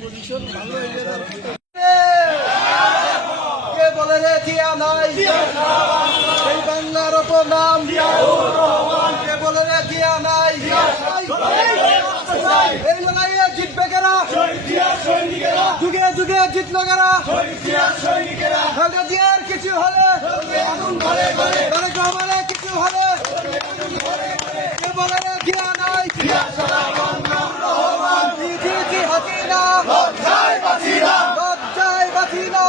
position ভালো হয়ে কে বলে রে জিয়া নাই এই বাংলার ওপর নাম কে বলে রে জিয়া নাই এই লড়াইয়ে জিতবে কারা যুগে যুগে জিতলো কারা খালেদা জিয়ার কিছু হলে তারেক রহমানের কিছু হলে কে বলে রে জিয়া নাই হাসিনা লজ্জায় বাঁচিনা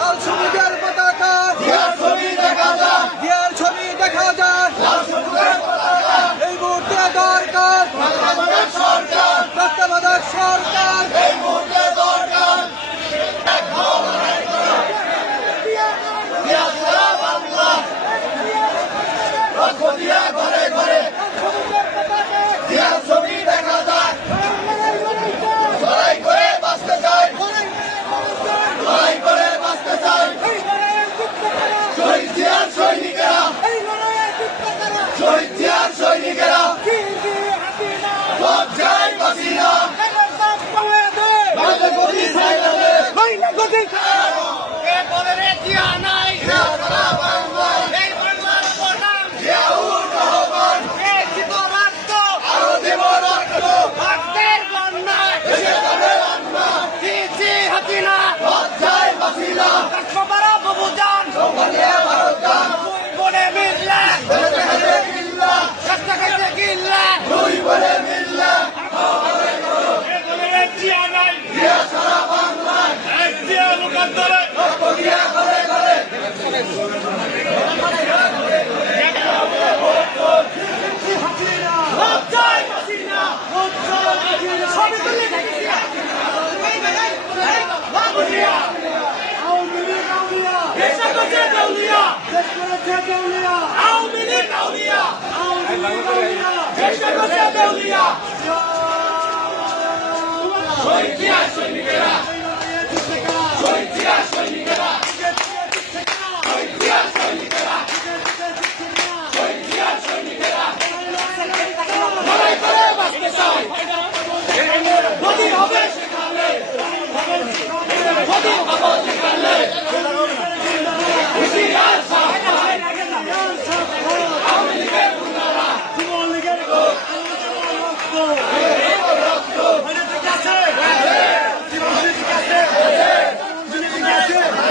লাল সবুজের পতাকা জিয়ার ছবি দেখা যায় এই মুহূর্তে দরকার তত্ত্বাবধায়ক সরকার এই মুহূর্তে দরকার ঘরে ঘরে জিয়ার ছবি দেখা যায় লড়াই করে বাঁচতে চাই লড়াই করে বাঁচতে চাই শহীদ জিয়ার সৈনিকেরা শহীদ জিয়ার সৈনিকেরা লজ্জায় বাঁচিনা হবে সেখানে